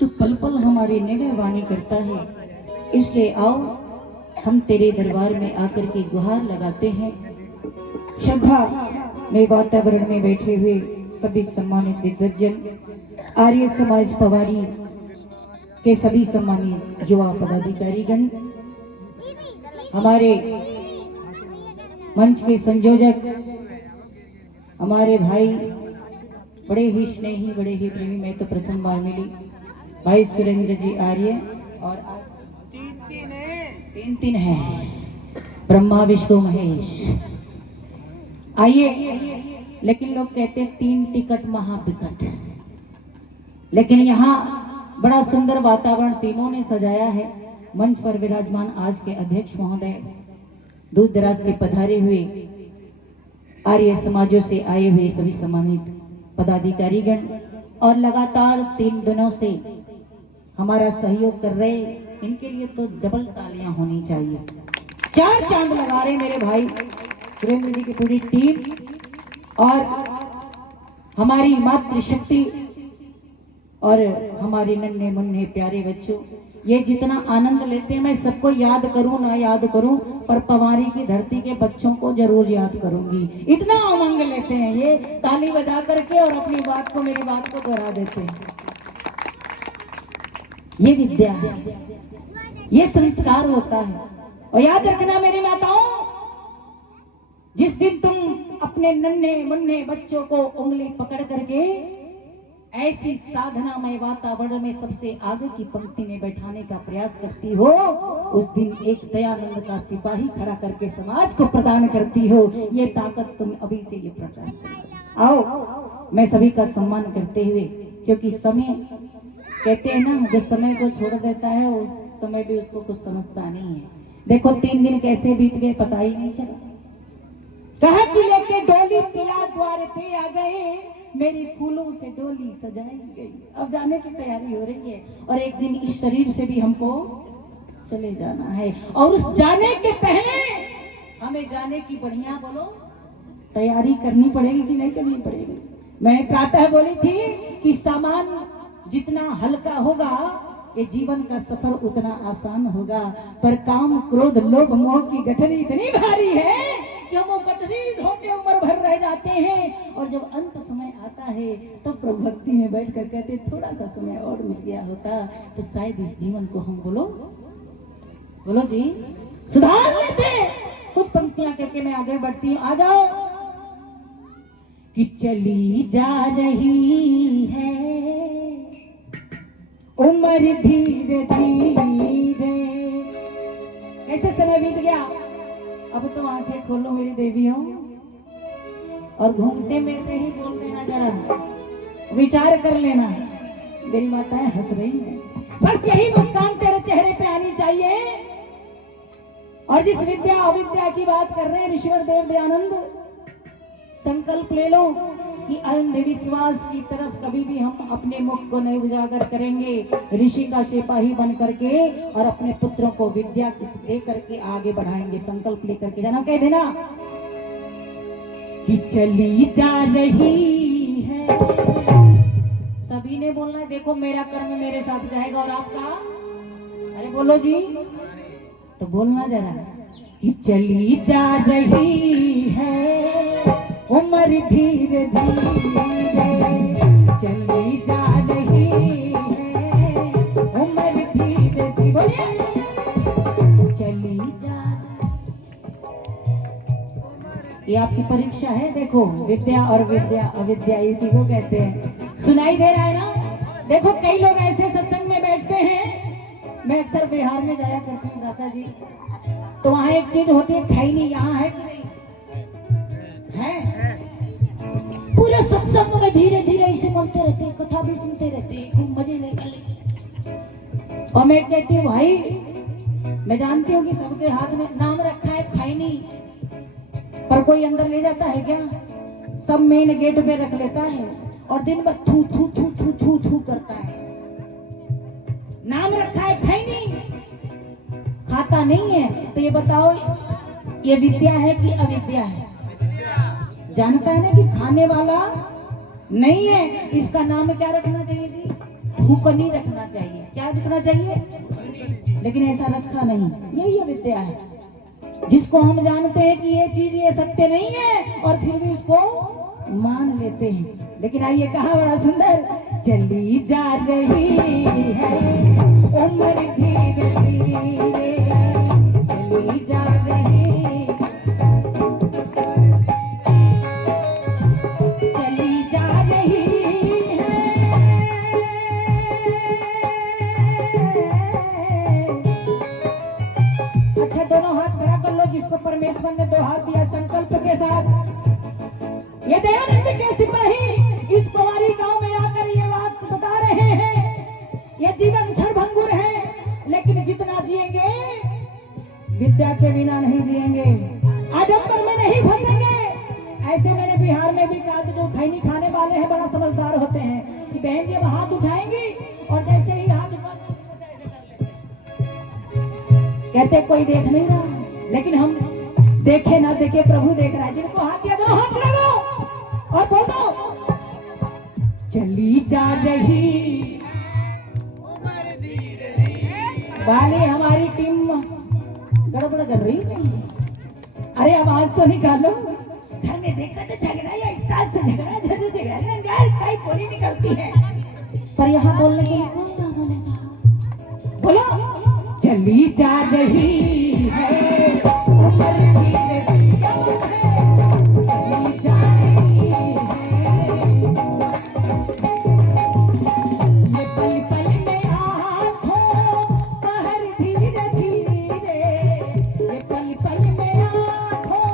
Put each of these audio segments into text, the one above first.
तू पल पल हमारी निगहबानी करता है, इसलिए आओ हम तेरे दरबार में आकर के गुहार लगाते हैं। श्रद्धा में वातावरण में बैठे हुए सभी सम्मानित दिग्गजन, आर्य समाज पवारी के सभी सम्मानित युवा पदाधिकारीगण, हमारे मंच के संयोजक, हमारे भाई बड़े ही स्नेही, बड़े ही प्रेमी, मैं तो प्रथम बार मिली, भाई सुरेंद्र जी आर्य, और आज तीन हैं, ब्रह्मा विष्णु महेश। आइए, लेकिन लोग कहते हैं 3 टिकट महाविकट, लेकिन यहाँ बड़ा सुंदर वातावरण तीनों ने सजाया है। मंच पर विराजमान आज के अध्यक्ष महोदय, दूर दराज से पधारे हुए आर्य समाजों से आए हुए सभी सम्मानित पदाधिकारीगण, और लगातार 3 दिनों से हमारा सहयोग कर रहे, इनके लिए तो डबल तालियां होनी चाहिए। 4 चांद लगा रहे मेरे भाई सुरेंद्र जी की पूरी टीम, और हमारी मातृशक्ति और हमारे नन्हे मुन्ने प्यारे बच्चों, ये जितना आनंद लेते हैं, मैं सबको याद करूं ना याद करूं, पर पवारी की धरती के बच्चों को जरूर याद करूंगी। इतना उमंग लेते हैं ये ताली बजा करके, और अपनी बात को, मेरी बात को दोहरा देते हैं। ये विद्या है, ये संस्कार होता है। और याद रखना मेरी माताओं, जिस दिन तुम अपने नन्हे मुन्ने बच्चों को उंगली पकड़ करके ऐसी साधनामय वातावरण में सबसे आगे की पंक्ति में बैठाने का प्रयास करती हो, उस दिन एक दयानंद का सिपाही खड़ा करके समाज को प्रदान करती हो। ये ताकत तुम अभी से ये प्रदान। आओ, मैं सभी का सम्मान करते हुए, क्योंकि समय कहते हैं ना, जो समय को छोड़ देता है वो समय भी उसको कुछ समझता नहीं है। देखो 3 दिन कैसे बीत गए पता ही नहीं चला। कहा कि लेके डोली पिया द्वार पे आ गए, मेरी फूलों से डोली सजाई गई। अब जाने की तैयारी हो रही है, और एक दिन इस शरीर से भी हमको चले जाना है, और उस जाने के पहले हमें जाने की बढ़िया बोलो तैयारी करनी पड़ेगी कि नहीं करनी पड़ेगी। मैं प्रातः बोली थी कि सामान जितना हल्का होगा, ये जीवन का सफर उतना आसान होगा, पर काम क्रोध लोभ मोह की गठरी इतनी भारी है कि हम वो गठरी ढोके उम्र भर रह जाते हैं, और जब अंत समय आता है तो प्रभु भक्ति में बैठ कर कहते थोड़ा सा समय और मिल गया होता तो शायद इस जीवन को हम बोलो जी सुधार लेते। कुछ पंक्तियां कहके मैं आगे बढ़ती हूँ, आ जाओ। कि चली जा रही है उम्र धीरे धीरे, कैसे समय बीत गया। अब तो आंखें खोलो मेरी देवियों, और घूमते में से ही बोल देना, जरा विचार कर लेना। मेरी माताएं हंस रही हैं, बस यही मुस्कान तेरे चेहरे पे आनी चाहिए। और जिस विद्या अविद्या की बात कर रहे हैं ऋषिवर देव दयानंद, संकल्प ले लो कि अंधविश्वास की तरफ कभी भी हम अपने मुख को नहीं उजागर करेंगे। ऋषि का सिपाही बन करके और अपने पुत्रों को विद्या दे करके आगे बढ़ाएंगे। संकल्प लेकर के जाना, कह देना कि चली जा रही है। सभी ने बोलना है, देखो मेरा कर्म मेरे साथ जाएगा और आपका, अरे बोलो जी, तो बोलना जरा कि चली जा रही है उम्र धीरे धीरे, चली जा रही है उम्र धीरे धीरे, बोलिए चली जा। ये आपकी परीक्षा है। देखो विद्या और विद्या अविद्या इसी को कहते हैं। सुनाई दे रहा है ना। देखो कई लोग ऐसे सत्संग में बैठते हैं, मैं अक्सर बिहार में जाया करती हूँ दादा जी, तो वहाँ एक चीज होती है खैनी, यहाँ है कि नहीं है? पूरे सत्संग में धीरे धीरे ऐसे बोलते रहते, कथा भी सुनते रहते, खूब मजे लेकर। और मैं कहती हूँ भाई, मैं जानती हूँ कि सबके हाथ में नाम रखा है खैनी, पर कोई अंदर ले जाता है क्या? सब मेन गेट पे रख लेता है और दिन भर थू थू थू थू थू थू करता है। नाम रखा है खैनी, खाता नहीं है। तो ये बताओ, ये विद्या है कि अविद्या है? जानता है ना कि खाने वाला नहीं है। इसका नाम क्या रखना चाहिए जी? हुकनी रखना चाहिए। क्या रखना चाहिए? लेकिन ऐसा रखा नहीं। यही विद्या है, जिसको हम जानते हैं कि ये चीज ये सत्य नहीं है और फिर भी उसको मान लेते हैं। लेकिन आइए, कहा बड़ा सुंदर, चली जा रही है उम्र धीरे धीरे, चली जा रही, चली जा रही है। अच्छा, दोनों हाथ खड़ा कर लो, जिसको परमेश्वर ने 2 हाथ दिया, संकल्प के साथ। ये दयानंद के सिपाही इस पवारी गांव में आकर ये बात बता रहे हैं, ये जीवन क्षणभंगुर है, लेकिन जितना जिएंगे विद्या के बिना नहीं जिएंगे, आडंबर में नहीं फंसेंगे। ऐसे मैंने बिहार में भी कहा कि जो खैनी खाने वाले हैं बड़ा समझदार होते हैं कि बहन जी अब हाथ उठाएंगी और जैसे ही हाथ कहते कोई देख नहीं रहा, लेकिन हम देखे ना देखे प्रभु देख रहा है। जिनको हाथ दिया दोनों हाथ लगाओ और बोलो, चली जा रही वाली हमारी टीम गड़बड़ कर रही नहीं। अरे आवाज तो निकालो। घर में देखा तो झगड़ा या इस साल से झगड़ा कहीं पूरी नहीं करती है, पर यहाँ बोलने के लिए कौन सा बोलेगा? बोलो, चली जा रही है उम्र धीरे धीरे, चली जा रही है, ये पल पल में आँखों बाहर धीरे धीरे, ये पल पल में आँखों,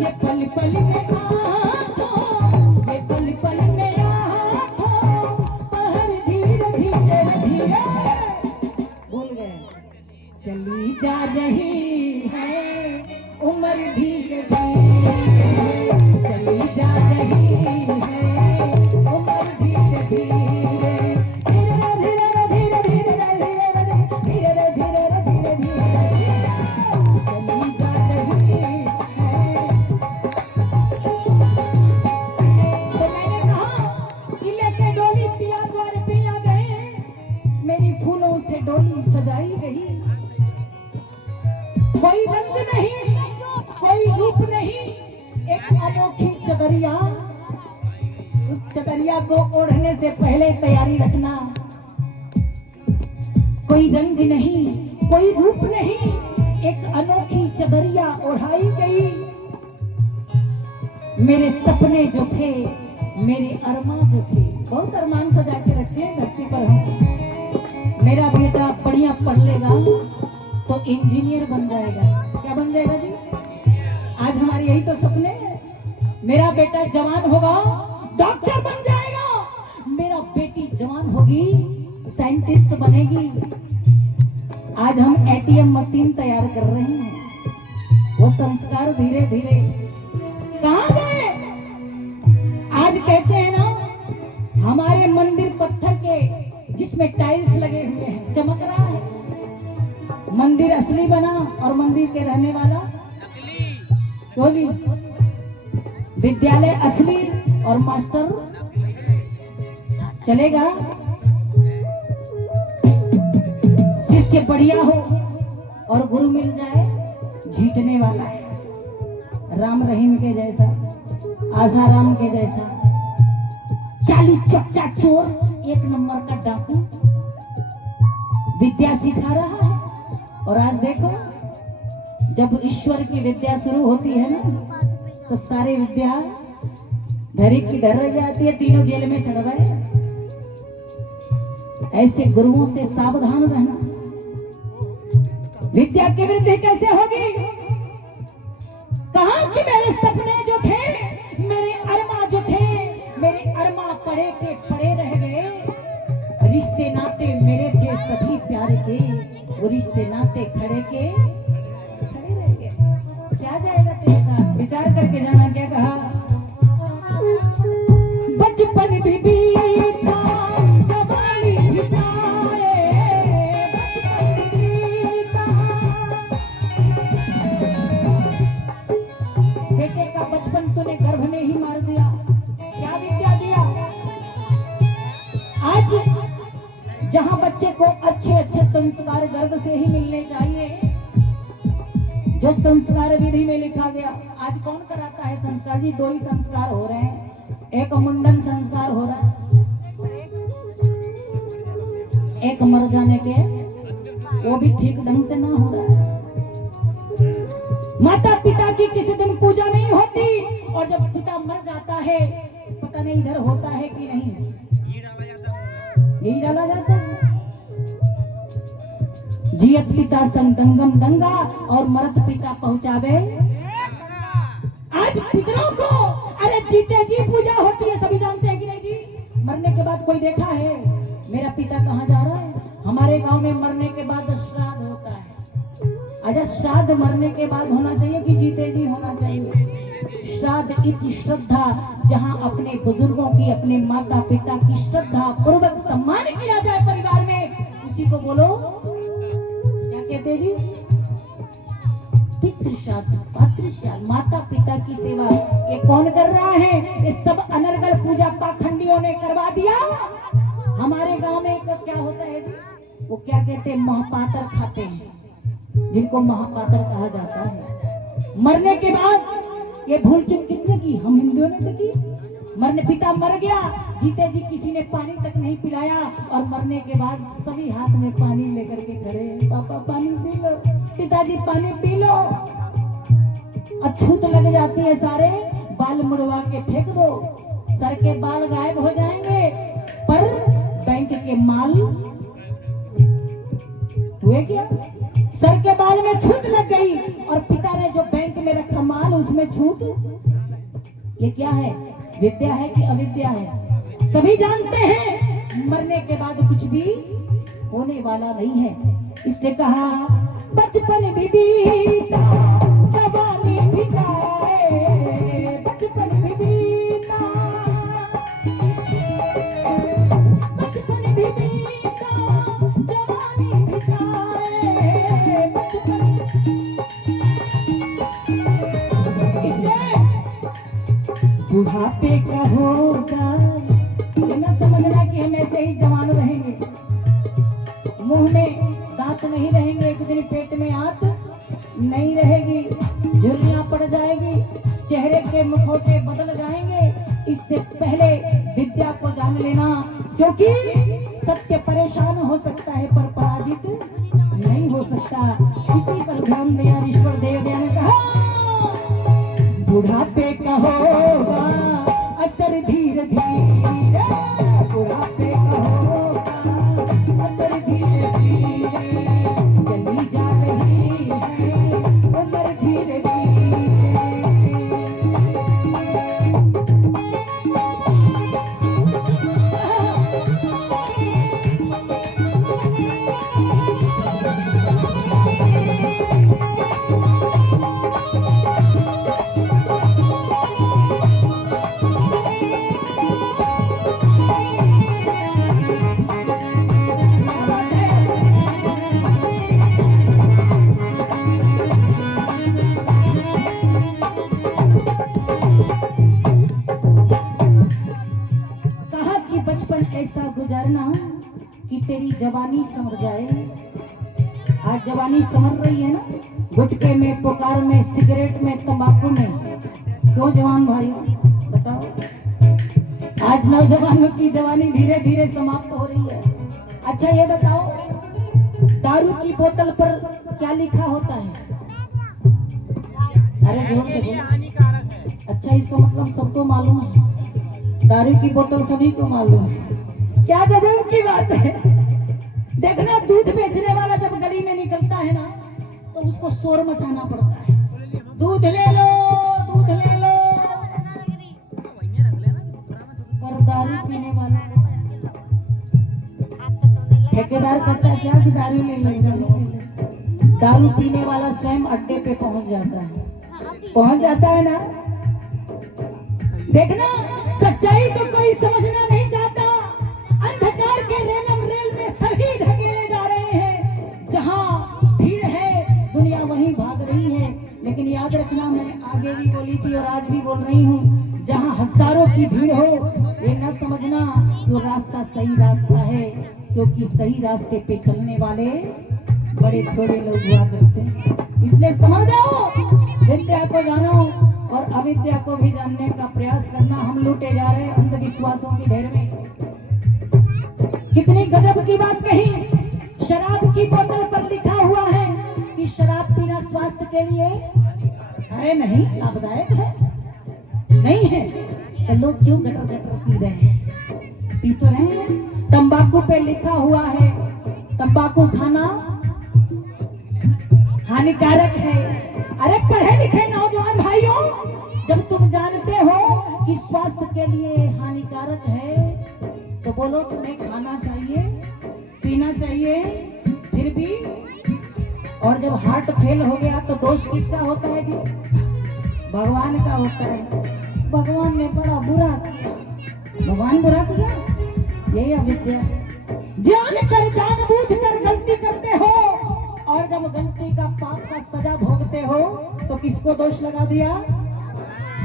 ये पल पल में आँखों, ये पल पल में आँखों बाहर धीरे धीरे धीरे, भूल गए, चली जा रही है उम्र धीरे धीरे, चली जा रही है उम्र धीरे धीरे, धीरे धीरे धीरे धीरे धीरे धीरे धीरे धीरे धीरे, चली जा रही है। तो मैंने कहा कि लेके डोली पिया द्वार पिया गए, मेरी फूलों से डोली सजाई गई। कोई रंग नहीं, कोई रूप नहीं, एक अनोखी चदरिया। उस चदरिया को ओढ़ने से पहले तैयारी रखना। कोई रंग नहीं, कोई रूप नहीं, एक अनोखी चदरिया ओढ़ाई गई। मेरे सपने जो थे, मेरे अरमान जो थे, बहुत अरमान सजा के रखे हैं धरती पर हम। मेरा बेटा बढ़िया पढ़ लेगा तो इंजीनियर बन जाएगा। क्या बन जाएगा जी? आज हमारे यही तो सपने हैं। मेरा बेटा जवान होगा डॉक्टर बन जाएगा, मेरा बेटी जवान होगी साइंटिस्ट बनेगी। आज हम एटीएम मशीन तैयार कर रहे हैं, वो संस्कार धीरे धीरे कहाँ गए? आज कहते हैं ना, हमारे मंदिर पत्थर के जिसमें टाइल्स लगे हुए हैं, चमक रहा है। मंदिर असली बना और मंदिर के रहने वाला क्यों जी? विद्यालय असली और मास्टर चलेगा। शिष्य बढ़िया हो और गुरु मिल जाए, जीतने वाला है। राम रहीम के जैसा, आसाराम के जैसा, चाली चक्का चोर, 1 नंबर का डाकू विद्या सिखा रहा है। और आज देखो, जब ईश्वर की विद्या शुरू होती है ना, तो सारी विद्या धरी की धर रह जाती है, तीनों जेल में चढ़ गए। ऐसे गुरुओं से सावधान रहना। विद्या की वृद्धि कैसे होगी? कहा कि मेरे सपने जो थे, मेरे अरमा जो थे, मेरे अरमा पड़े के पड़े रह गए। रिश्ते नाते मेरे थे सभी प्यार के, वो रिश्ते नाते खड़े के खड़े रह गए। क्या जाएगा तेरे साथ? विचार करके जाना। क्या कहा? बचपन भी बीता, जवानी भी जाए, बचपन भी बीता। बेटे का बचपन तूने गर्भ में ही मार दिया। क्या विद्या दिया? जहां बच्चे को अच्छे अच्छे संस्कार गर्भ से ही मिलने चाहिए, जो संस्कार विधि में लिखा गया। आज कौन कराता है संस्कार जी? 2 ही संस्कार हो रहे हैं, एक मुंडन संस्कार हो रहा है, एक मर जाने के, वो भी ठीक ढंग से ना हो रहा है। माता पिता की किसी दिन पूजा नहीं होती, और जब पिता मर जाता है पता नहीं इधर होता है कि नहीं, यही डाला जाता है। जियत पिता संग दंगम दंगा, और मरत पिता पहुंचावे। आज पितरों को अरे जीते जी पूजा होती है, सभी जानते हैं कि नहीं जी? मरने के बाद कोई देखा है मेरा पिता कहाँ जा रहा है? हमारे गांव में मरने के बाद श्राद्ध होता है। अच्छा, श्राद्ध मरने के बाद होना चाहिए कि जीते जी होना चाहिए? श्राद्ध इति श्रद्धा, जहां अपने बुजुर्गों की, अपने माता पिता की श्रद्धा पूर्वक सम्मान किया जाए परिवार में, उसी को बोलो क्या कहते जी? पितृश्राद्ध, पातृश्राद्ध, माता पिता की सेवा। ये कौन कर रहा है? ये सब अनर्गल पूजा पाखंडियों ने करवा दिया। हमारे गांव में एक क्या होता है जी, वो क्या कहते हैं, महापात्र खाते हैं, जिनको महापात्र कहा जाता है। मरने के बाद ये भूल चूक किसने की? हम हिंदुओं ने तो की। मरने, पिता मर गया, जीते जी किसी ने पानी तक नहीं पिलाया, और मरने के बाद सभी हाथ में पानी लेकर के खड़े, पापा पानी पी लो, पिताजी पानी पी लो। अछूत लग जाती है, सारे बाल मुड़वा के फेंक दो, सर के बाल गायब हो जाएंगे, पर बैंक के माल हुए क्या? सर के बाल में छूत लग गई, और पिता ने जो बैंक में रखा माल उसमें छूत। ये क्या है? विद्या है कि अविद्या है? सभी जानते हैं मरने के बाद कुछ भी होने वाला नहीं है। इसलिए कहा बचपन भी बीता, जवानी भी जाए, बचपन भी बीता, बचपन भी बीता, जवानी भी जाए, बचपन। इसलिए बुढ़ापे का होगा, ये न समझना कि हम ऐसे ही जवान रहेंगे, मुंह में दांत नहीं रहेंगे, एक दिन पेट में आंत नहीं रहेगी, झुर्रियां पड़ जाएगी, चेहरे के मुखौटे बदल जाएंगे। इससे पहले विद्या को जान लेना, क्योंकि सत्य परेशान हो सकता है पर पराजित नहीं हो सकता। इसी पर ध्यान दिया ईश्वर देव ने कहा बुढ़ापे का होगा असर धीरे धीरे, बुढ़ापे का होगा असर धीरे धीरे, चली जा रही है उम्र धीरे धीरे। ऐसा गुजारना कि तेरी जवानी समझ जाए। आज जवानी समझ रही है ना, गुटके में, पुकार में, सिगरेट में, तंबाकू में। क्यों जवान भाई बताओ? आज नौजवानों की जवानी धीरे धीरे समाप्त हो रही है। अच्छा ये बताओ, दारू की बोतल पर क्या लिखा होता है? अरे जोर से बोलो। अच्छा, इसका मतलब सबको मालूम है, दारू की बोतल सभी को मालूम है। क्या गजब की बात है। देखना, दूध बेचने वाला जब गली में निकलता है ना, तो उसको शोर मचाना पड़ता है, दूध ले लो, दूध ले लो। पर दारू पीने वाला ठेकेदार कहता है क्या कि दारू ले लो। दारू पीने वाला स्वयं अड्डे पे पहुंच जाता है ना। देखना, सच्चाई तो कोई समझना नहीं चाहता। अंधकार के रेलम रेल में सभी ढकेले जा रहे हैं। जहां भीड़ है दुनिया वहीं भाग रही है। लेकिन याद रखना, मैं आगे भी बोली थी और आज भी बोल रही हूँ, जहां हजारों की भीड़ हो, ये न समझना कि वो रास्ता सही रास्ता है, क्योंकि सही रास्ते पे चलने वाले बड़े थोड़े लोग हुआ करते हैं। इसलिए समझ जाओ, विद्या को जानो और अविद्या को भी जानने का प्रयास करना। हम लूटे जा रहे हैं अंधविश्वासों की ढेर में। कितनी गजब की बात कही। शराब की बोतल पर लिखा हुआ है कि शराब पीना स्वास्थ्य के लिए, अरे नहीं, लाभदायक है नहीं है, तो लोग क्यों गटर गटर पी रहे हैं? पी तो रहे हैं। तंबाकू पे लिखा हुआ है तंबाकू खाना हानिकारक है। अरे पढ़े लिखे नौजवान भाइयों, जब तुम जानते हो कि स्वास्थ्य के लिए हानिकारक है, तो बोलो तुम्हें खाना चाहिए, पीना चाहिए, फिर भी। और जब हार्ट फेल हो गया तो दोष किसका होता है जी? भगवान का होता है। भगवान ने बड़ा बुरा किया, भगवान बुरा किया, यही अविद्या। जानबूझ कर गलती करते हो, और जब गलती का पाप का सजा भोगते हो तो किसको दोष लगा दिया?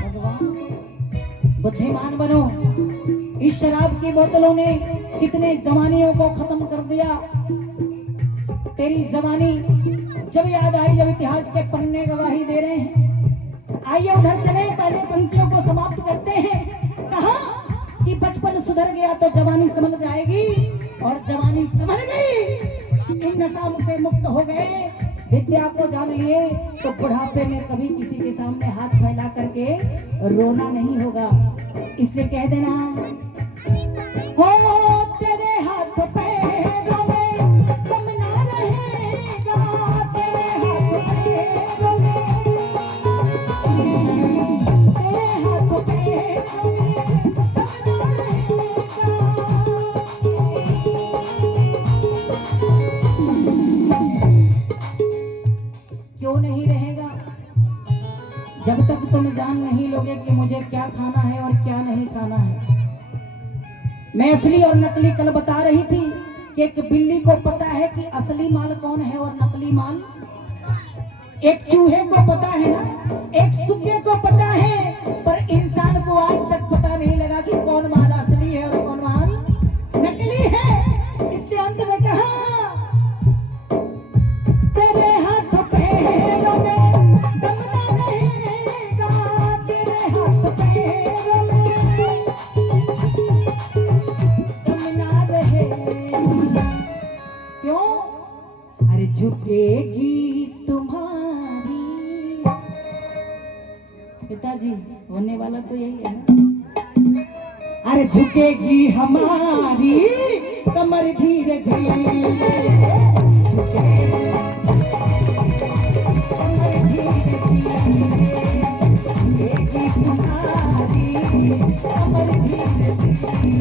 भगवान। बुद्धिमान बनो। इस शराब की बोतलों ने कितने जवानियों को खत्म कर दिया। तेरी जवानी जब याद आई, जब इतिहास के पन्ने गवाही दे रहे हैं। आइए उधर चले, पहले पंक्तियों को समाप्त करते हैं। कहा कि बचपन सुधर गया तो जवानी समझ जाएगी, और जवानी समझ गई, इन नशा से मुक्त हो गए, विद्या को जान लिए, तो बुढ़ापे में कभी किसी के सामने हाथ फैला करके रोना नहीं होगा। इसलिए कह देना, हो तेरे हाथ पैरों में दम ना रहेगा, तेरे हाथ पैरों में, तेरे हाथ पैरों में दम ना रहेगा। क्यों नहीं रहेगा? जब तक तुम जान नहीं लोगे कि मुझे क्या खाना है और क्या नहीं खाना है। मैं असली और नकली कल बता रही थी कि एक बिल्ली को पता है कि असली माल कौन है और नकली माल, एक चूहे को पता है ना, एक सुग्गे को पता है, पर इंसान को आज तक पता नहीं लगा कि कौन माल असली है और कौन माल नकली है। इसलिए अंत में कहा, तेरे हाथ पैरों में दम ना रहेगा, तेरे हाथ पैरों में दम ना रहेगा। क्यों? अरे झुकेगी तुम्हारी, पिताजी होने वाला तो यही है ना। अरे झुकेगी हमारी कमर धीरे धीरे, झुकेगी कमर धीरे धीरे, झुकेगी तुम्हारी कमर धीरे धीरे।